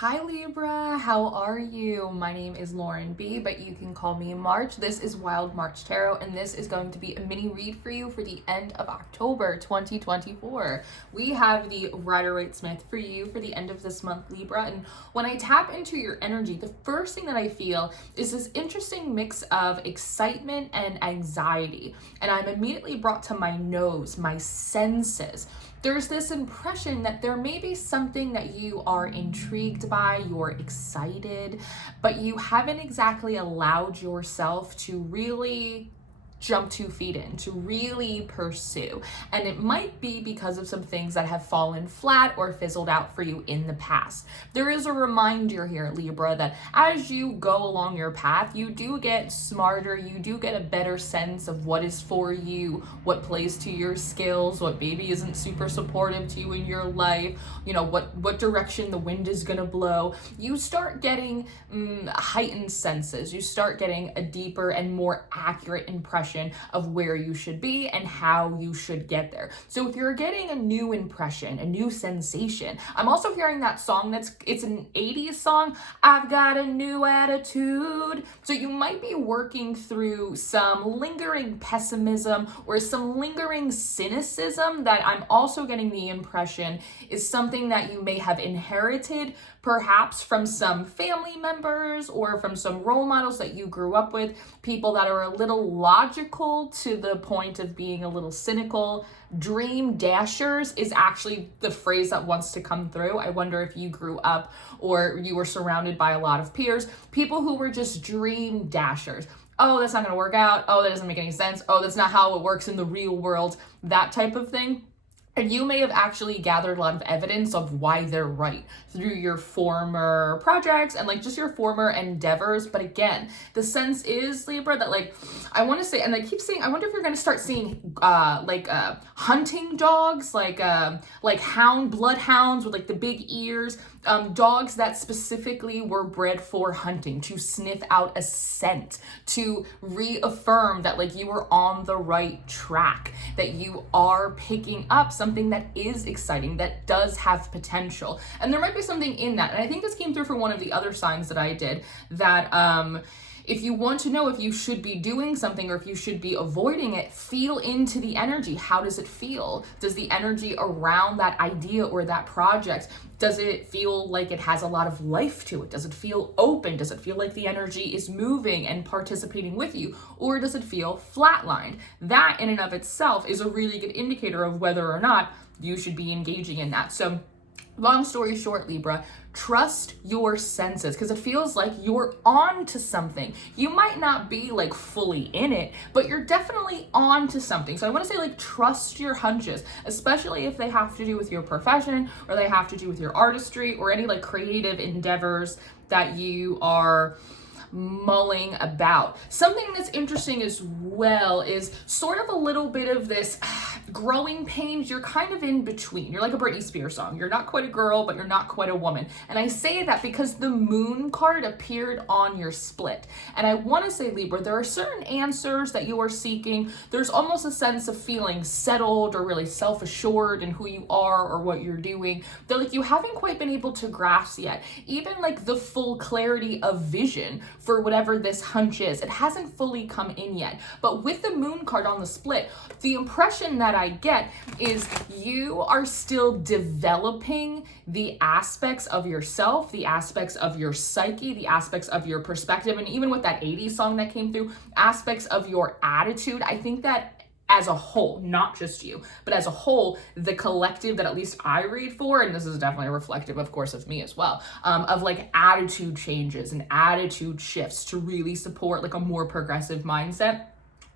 Hi Libra, how are you? My name is Lauren B, but you can call me March. This is Wild March Tarot, and this is going to be a mini read for you for the end of October 2024. We have the Rider-Waite-Smith for you for the end of this month, Libra, and when I tap into your energy, the first thing that I feel is this interesting mix of excitement and anxiety, and I'm immediately brought to my nose, my senses. There's this impression that there may be something that you are intrigued by, you're excited, but you haven't exactly allowed yourself to really jump 2 feet in, to really pursue. And it might be because of some things that have fallen flat or fizzled out for you in the past. There is a reminder here, Libra, that as you go along your path, you do get smarter, you do get a better sense of what is for you, what plays to your skills, what maybe isn't super supportive to you in your life, you know, what direction the wind is gonna blow. You start getting heightened senses. You start getting a deeper and more accurate impression of where you should be and how you should get there. So if you're getting a new impression, a new sensation, I'm also hearing that song it's an 80s song, I've got a new attitude. So you might be working through some lingering pessimism or some lingering cynicism that I'm also getting the impression is something that you may have inherited, perhaps from some family members or from some role models that you grew up with, people that are a little logical to the point of being a little cynical. Dream dashers is actually the phrase that wants to come through. I wonder if you grew up or you were surrounded by a lot of peers, people who were just dream dashers. Oh, that's not going to work out. Oh, that doesn't make any sense. Oh, that's not how it works in the real world. That type of thing. And you may have actually gathered a lot of evidence of why they're right through your former projects and like just your former endeavors. But again, the sense is, Libra, that like, I want to say, and I keep saying, I wonder if you're going to start seeing hunting dogs, like bloodhounds with like the big ears, dogs that specifically were bred for hunting, to sniff out a scent, to reaffirm that like you were on the right track, that you are picking up something that is exciting, that does have potential. And there might be something in that. And I think this came through for one of the other signs that I did, that if you want to know if you should be doing something or if you should be avoiding it, feel into the energy. How does it feel? Does the energy around that idea or that project, does it feel like it has a lot of life to it? Does it feel open? Does it feel like the energy is moving and participating with you? Or does it feel flatlined? That in and of itself is a really good indicator of whether or not you should be engaging in that. So long story short, Libra, trust your senses because it feels like you're on to something. You might not be like fully in it, but you're definitely on to something. So I want to say like trust your hunches, especially if they have to do with your profession or they have to do with your artistry or any like creative endeavors that you are mulling about. Something that's interesting as well is sort of a little bit of this growing pains. You're kind of in between. You're like a Britney Spears song. You're not quite a girl, but you're not quite a woman. And I say that because the moon card appeared on your split. And I want to say, Libra, there are certain answers that you are seeking. There's almost a sense of feeling settled or really self-assured in who you are or what you're doing that like you haven't quite been able to grasp yet. Even like the full clarity of vision for whatever this hunch is, it hasn't fully come in yet. But with the moon card on the split, the impression that I get is you are still developing the aspects of yourself, the aspects of your psyche, the aspects of your perspective, and even with that 80s song that came through, aspects of your attitude. I think that as a whole, not just you, but as a whole, the collective that at least I read for, and this is definitely reflective, of course, of me as well, of like attitude changes and attitude shifts to really support like a more progressive mindset.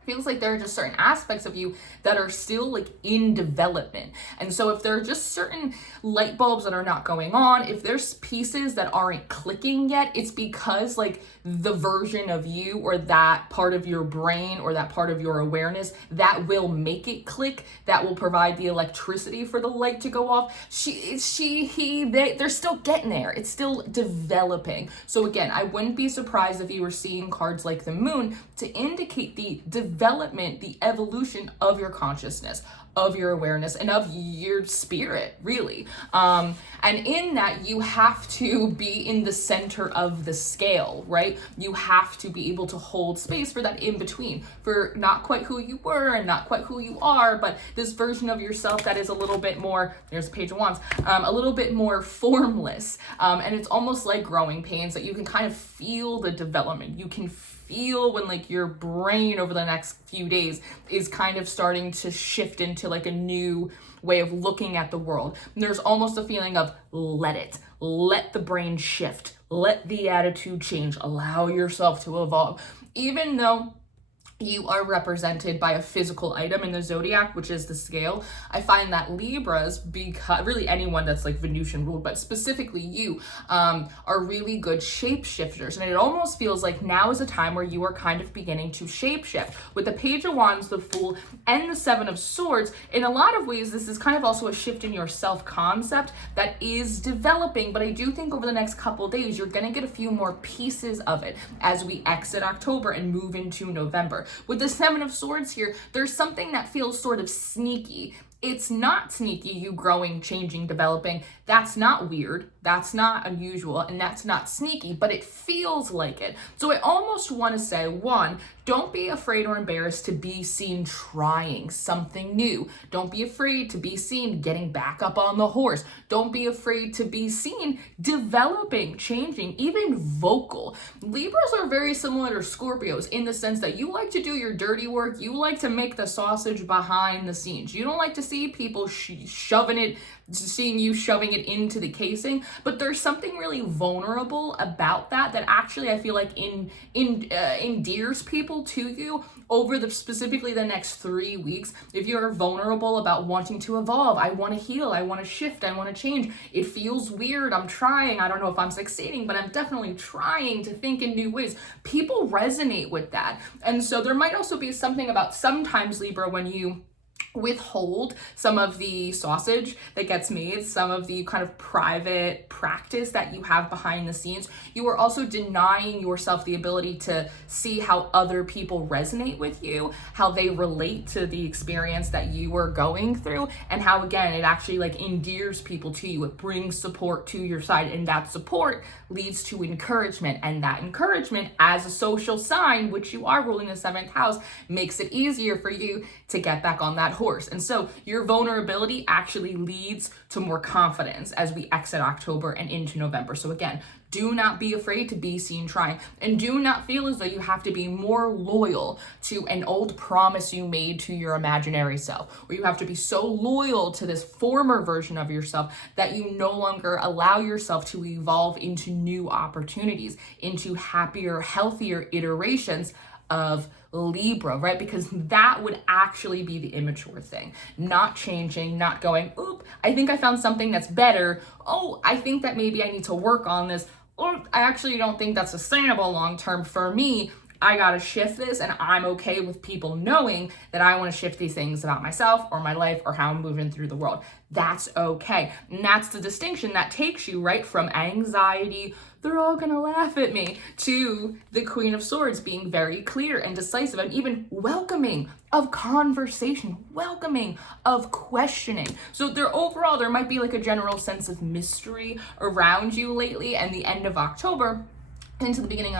Feels like there are just certain aspects of you that are still like in development. And so if there are just certain light bulbs that are not going on, if there's pieces that aren't clicking yet, it's because like the version of you or that part of your brain or that part of your awareness that will make it click, that will provide the electricity for the light to go off, they're still getting there. It's still developing. So again, I wouldn't be surprised if you were seeing cards like the moon to indicate the development development, the evolution of your consciousness, of your awareness, and of your spirit, really. And in that, you have to be in the center of the scale, right? You have to be able to hold space for that in between, for not quite who you were and not quite who you are, but this version of yourself that is a little bit more, there's a page of wands, a little bit more formless. And it's almost like growing pains, that you can kind of feel the development. You can feel when like your brain over the next few days is kind of starting to shift into like a new way of looking at the world. And there's almost a feeling of let the brain shift, let the attitude change, allow yourself to evolve. Even though you are represented by a physical item in the zodiac, which is the scale, I find that Libras, because really anyone that's like Venusian ruled, but specifically you, are really good shapeshifters. And it almost feels like now is a time where you are kind of beginning to shapeshift. With the Page of Wands, the Fool, and the Seven of Swords, in a lot of ways, this is kind of also a shift in your self-concept that is developing, but I do think over the next couple days, you're gonna get a few more pieces of it as we exit October and move into November. With the Seven of Swords here, there's something that feels sort of sneaky. It's not sneaky, you growing, changing, developing. That's not weird, that's not unusual, and that's not sneaky, but it feels like it. So I almost want to say, one, don't be afraid or embarrassed to be seen trying something new. Don't be afraid to be seen getting back up on the horse. Don't be afraid to be seen developing, changing, even vocal. Libras are very similar to Scorpios in the sense that you like to do your dirty work. You like to make the sausage behind the scenes. You don't like to see people seeing you shoving it into the casing, but there's something really vulnerable about that actually I feel like endears people to you over specifically the next 3 weeks. If you're vulnerable about wanting to evolve, I want to heal, I want to shift, I want to change, it feels weird, I'm trying, I don't know if I'm succeeding, but I'm definitely trying to think in new ways, people resonate with that. And so there might also be something about sometimes, Libra, when you withhold some of the sausage that gets made, some of the kind of private practice that you have behind the scenes, you are also denying yourself the ability to see how other people resonate with you, how they relate to the experience that you are going through, and how, again, it actually like endears people to you. It brings support to your side, and that support leads to encouragement, and that encouragement as a social sign, which you are ruling the 7th house, makes it easier for you to get back on that horse. And so your vulnerability actually leads to more confidence as we exit October and into November. So again, do not be afraid to be seen trying, and do not feel as though you have to be more loyal to an old promise you made to your imaginary self, or you have to be so loyal to this former version of yourself that you no longer allow yourself to evolve into new opportunities, into happier, healthier iterations of Libra, right? Because that would actually be the immature thing. Not changing, not going, oop, I think I found something that's better. Oh, I think that maybe I need to work on this. Or I actually don't think that's sustainable long-term for me. I gotta shift this, and I'm okay with people knowing that I wanna shift these things about myself or my life or how I'm moving through the world. That's okay. And that's the distinction that takes you right from anxiety, they're all gonna laugh at me, to the Queen of Swords being very clear and decisive and even welcoming of conversation, welcoming of questioning. So there might be like a general sense of mystery around you lately, and the end of October into the beginning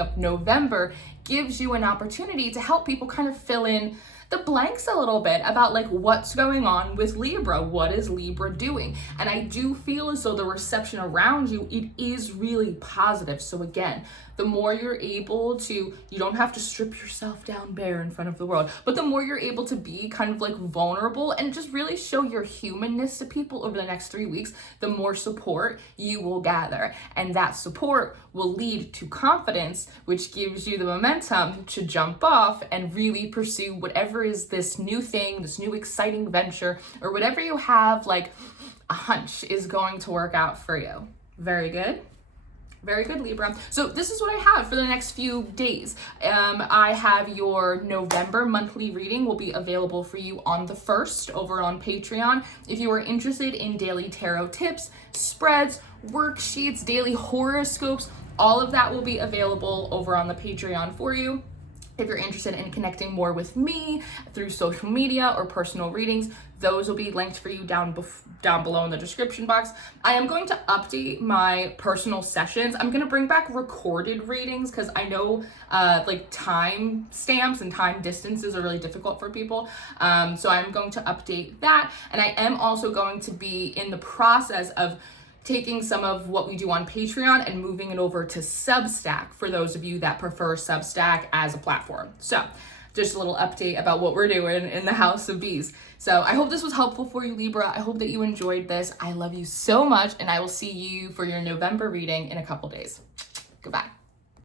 of November gives you an opportunity to help people kind of fill in the blanks a little bit about like what's going on with Libra, what is Libra doing? And I do feel as though the reception around you, it is really positive. So again, the more you're able to, you don't have to strip yourself down bare in front of the world, but the more you're able to be kind of like vulnerable and just really show your humanness to people over the next 3 weeks, the more support you will gather. And that support will lead to confidence, which gives you the momentum to jump off and really pursue whatever is this new thing, this new exciting venture, or whatever you have like a hunch is going to work out for you. Very good. Very good, Libra. So this is what I have for the next few days. I have your November monthly reading will be available for you on the 1st over on Patreon. If you are interested in daily tarot tips, spreads, worksheets, daily horoscopes, all of that will be available over on the Patreon for you. If you're interested in connecting more with me through social media or personal readings, those will be linked for you down below in the description box. I am going to update my personal sessions. I'm going to bring back recorded readings because I know like time stamps and time distances are really difficult for people. So I'm going to update that. And I am also going to be in the process of taking some of what we do on Patreon and moving it over to Substack for those of you that prefer Substack as a platform. So just a little update about what we're doing in the House of Bees. So I hope this was helpful for you, Libra. I hope that you enjoyed this. I love you so much, and I will see you for your November reading in a couple days. Goodbye.